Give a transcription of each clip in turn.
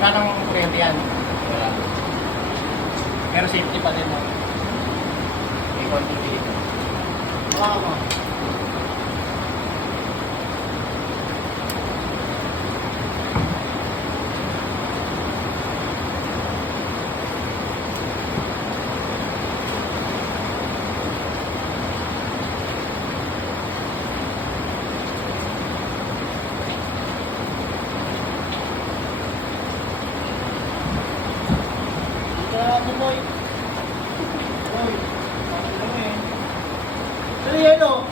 Magkano ang kuryente yan? Wala. Pero safety pa din mo. May konting dito. Oo. Boy. Boy. Ano eh? Ano yan o?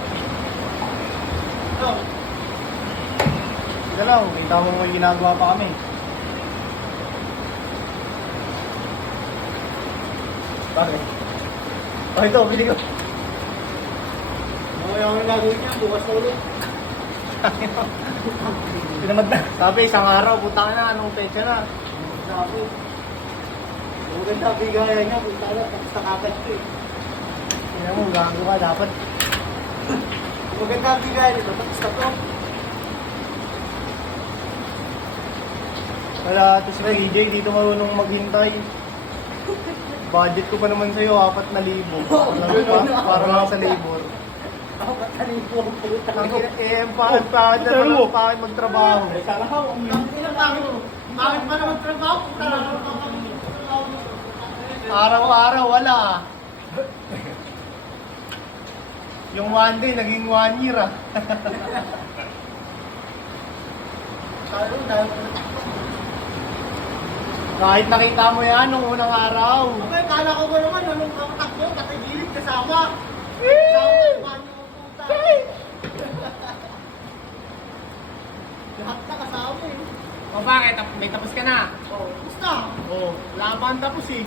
Ito. Ito lang, kita mo may ginagawa pa kami. Bakit? Oh, ito, bili ko. Okay, ang gagawin niya, bukas na ulit. Pinamad na. Sabi, isang araw, punta ka na, anong pecha na? Sabi. Maganda bigaya niya, punta ka na, tapos nakagad ko eh. Tingnan mo, gago ka dapat. Maganda bigaya nito, tapos na to. Wala, ito si PJ, dito marunong maghintay. Budget ko pa naman sa'yo, 4,000. Para lang sa labor. 4,000 ang puta ko. Paan na naman paan magtrabaho. Bakit pa naman trabaho? Araw-araw, wala. Yung 1 day, naging 1 year ah. Kahit nakita mo yan nung unang araw. Okay, kala ko ba naman, nung kakatakbo, katagilid kasama. Lahat na kasama eh. O bakit? May tapos ka na? Oo. Tapos na? Oo. Wala pa ang tapos eh.